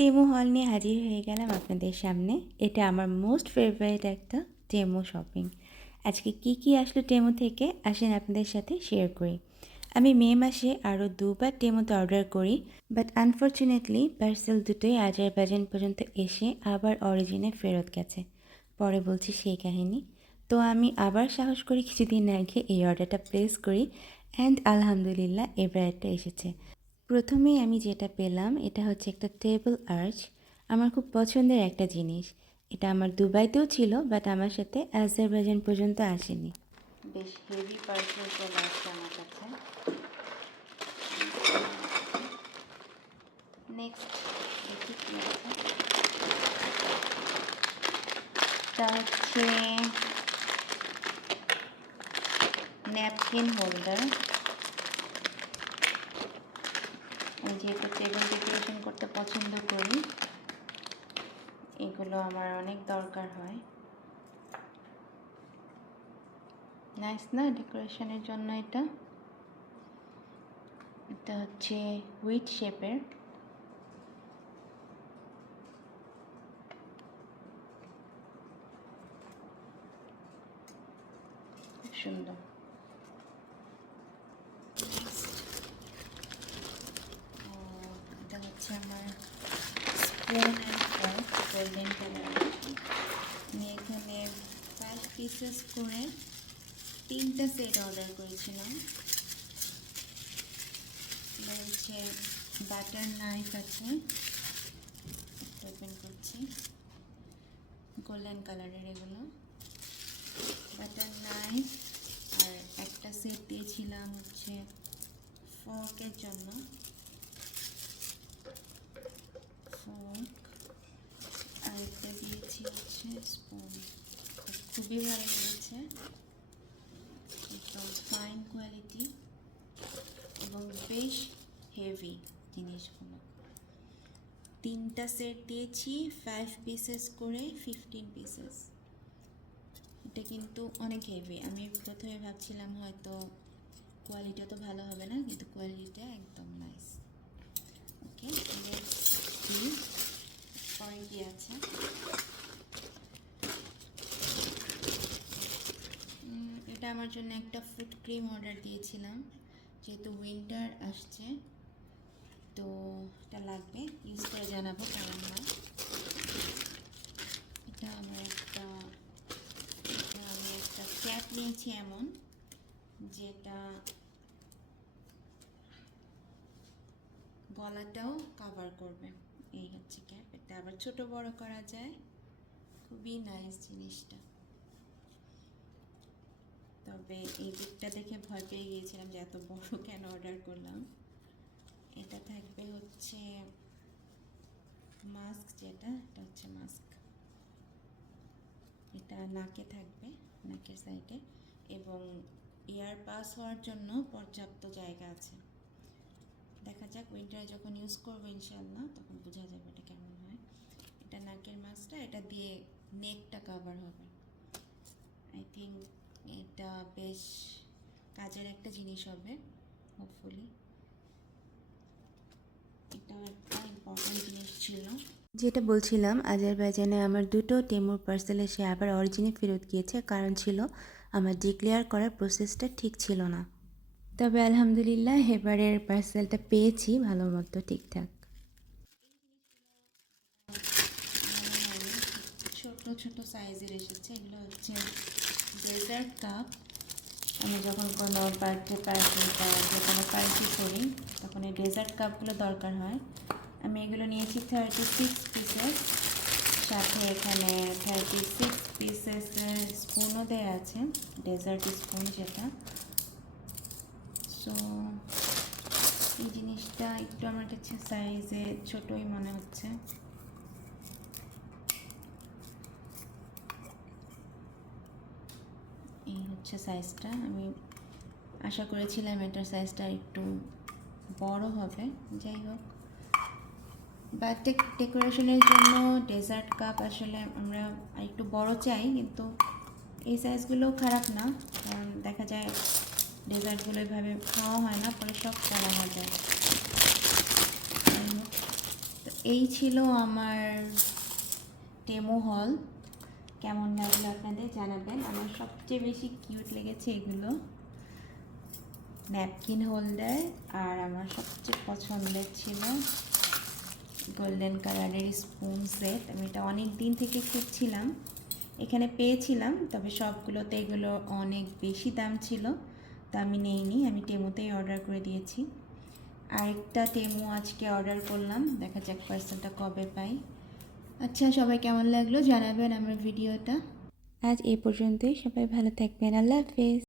টেমো হল নিয়ে হাজির হয়ে গেলাম আপনাদের সামনে। এটা আমার মোস্ট ফেভারিট একটা টেমো শপিং। আজকে কি আসলো টেমো থেকে আসেন আপনাদের সাথে শেয়ার করি। আমি মে মাসে আরও দুবার টেমোতে অর্ডার করি, বাট আনফর্চুনেটলি পার্সেল দুটোই আজারবাইজান পর্যন্ত এসে আবার অরিজিনে ফেরত গেছে। পরে বলছি সেই কাহিনী। তো আমি আবার সাহস করি কিছুদিন আগে এই অর্ডারটা প্লেস করি অ্যান্ড আলহামদুলিল্লাহ এবার একটা এসেছে। প্রথমেই আমি যেটা পেলাম এটা হচ্ছে একটা টেবিল আর্চ। আমার খুব পছন্দের একটা জিনিস। এটা আমার দুবাইতেও ছিল, বাট আমার সাথে আজারবাইজান পর্যন্ত আসেনি। বেশ হেভি পার্সেল চলে আসছে আমার কাছে। নেক্সট দেখি কি আছে। এটা হচ্ছে ন্যাপকিন হোল্ডার। আমি যেহেতু টেবিল ডেকোরেশন করতে পছন্দ করি, এগুলো আমার অনেক দরকার হয়। নাইস না ডেকোরেশনের জন্য? এটা এটা হচ্ছে হুইট শেপের। খুব সুন্দর। এটা হচ্ছে আমার spoon and fork, golden colour. আমি এখানে 5 পিসেস করে 3টা সেট অর্ডার করেছিলাম। এটা হচ্ছে বাটার নাইফ আছে, ওপেন করছি। গোল্ডেন কালারের এগুলো বাটার নাইফ। আর একটা সেট দিয়েছিলাম হচ্ছে ফর্কের জন্য, ফর্ক। আর একটা দিয়েছি হচ্ছে স্পুন। খুবই ভালো লেগেছে, একদম ফাইন কোয়ালিটি এবং বেশ হেভি জিনিসগুলো। 3টা সেট দিয়েছি, 5 পিসেস করে 15 পিসেস। এটা কিন্তু অনেক হেভি। আমি প্রথমে ভাবছিলাম হয়তো কোয়ালিটি তো ভালো হবে না, কিন্তু কোয়ালিটিটা একদম নাইস। ওকে, পরে কি আছে। এটা আমার জন্য একটা ফুট ক্রিম অর্ডার দিয়েছিলাম, যেহেতু উইন্টার আসছে তো এটা লাগবে। ইউজ করে জানাবো কেমন হয়। এটা আমি একটা ক্যাপ নিয়েছি এমন, যেটা গলাটাও কভার করবে। এই হচ্ছে ক্যাপ। এটা আবার ছোট বড় করা যায়, খুবই নাইস জিনিসটা। তবে এই দিকটা দেখে ভয় পেয়ে গিয়েছিলাম যে এত বড় কেন অর্ডার করলাম। এটা থাকবে হচ্ছে মাস্ক, এটা হচ্ছে মাস্ক। এটা নাকে থাকবে, নাকের সাইডে, এবং এয়ার পাস হওয়ার জন্য পর্যাপ্ত জায়গা আছে। দেখা যাক উইন্টারে যখন ইউজ করবো ইনশাল্লাহ তখন বোঝা যাবে এটা কেমন হয়। এটা নাকের মাস্কটা, এটা দিয়ে নেকটা কভার হবে। আই থিঙ্ক এটা বেশ কাজের একটা জিনিস হবে হোপফুলি। এটা একটা ইম্পর্টেন্ট জিনিস ছিল। যেটা বলছিলাম, আজারবাইজানে আমার দুটো টেমুর পার্সেল এসে আবার অরিজিনে ফেরত গিয়েছে, কারণ ছিল আমার ডিক্লেয়ার করার প্রসেসটা ঠিক ছিল না। তবে আলহামদুলিল্লাহ এবারের পার্সেলটা পেয়েছি ভালো মতো ঠিকঠাক। ছোট ছোট সাইজের এসেছে। এগুলো হচ্ছে ডেজার্ট কাপ। আমি যখন কোনো বার্থডে পার্টি বা যে কোনো পার্টি করি তখন এই ডেজার্ট কাপগুলো দরকার হয়। আমি এগুলো নিয়েছি 36 পিসেস, সাথে এখানে 36 পিসেসের স্পুনও দেওয়া আছে, ডেজার্ট স্পুন যেটা। সো এই জিনিসটা একটু আমার কাছে সাইজে ছোটোই মনে হচ্ছে। এই হচ্ছে সাইজটা। আমি আশা করেছিলাম এটার সাইজটা একটু বড় হবে, যাই হোক। বার্থডে ডেকোরেশনের জন্য ডেজার্ট কাপ আসলে আমরা একটু বড় চাই, কিন্তু এই সাইজগুলো খারাপ না, কারণ দেখা যায় ডেজার্টগুলো এভাবে খাওয়া হয় না, পরে সব করা হয়ে যায়। তো এই ছিল আমার ডেমো হল। কেমন লাগলো আপনাদের জানাবেন। আমার সবচেয়ে বেশি কিউট লেগেছে এগুলো, ন্যাপকিন হোল্ডার। আর আমার সবচেয়ে পছন্দের ছিল গোল্ডেন কালারের স্পুন সেট। আমি এটা অনেক দিন থেকে খুঁজছিলাম, এখানে পেয়েছিলাম, তবে সবগুলোতে এগুলো অনেক বেশি দাম ছিল, তো আমি নেইনি, আমি টেমোতেই অর্ডার করে দিয়েছি। আরেকটা টেমো আজকে অর্ডার করলাম, দেখা যাক পার্সেলটা কবে পাই। আচ্ছা, সবাই কেমন লাগলো জানাবেন আমার ভিডিওটা। আজ এই পর্যন্তই, সবাই ভালো থাকবেন, আল্লাহ হাফেজ।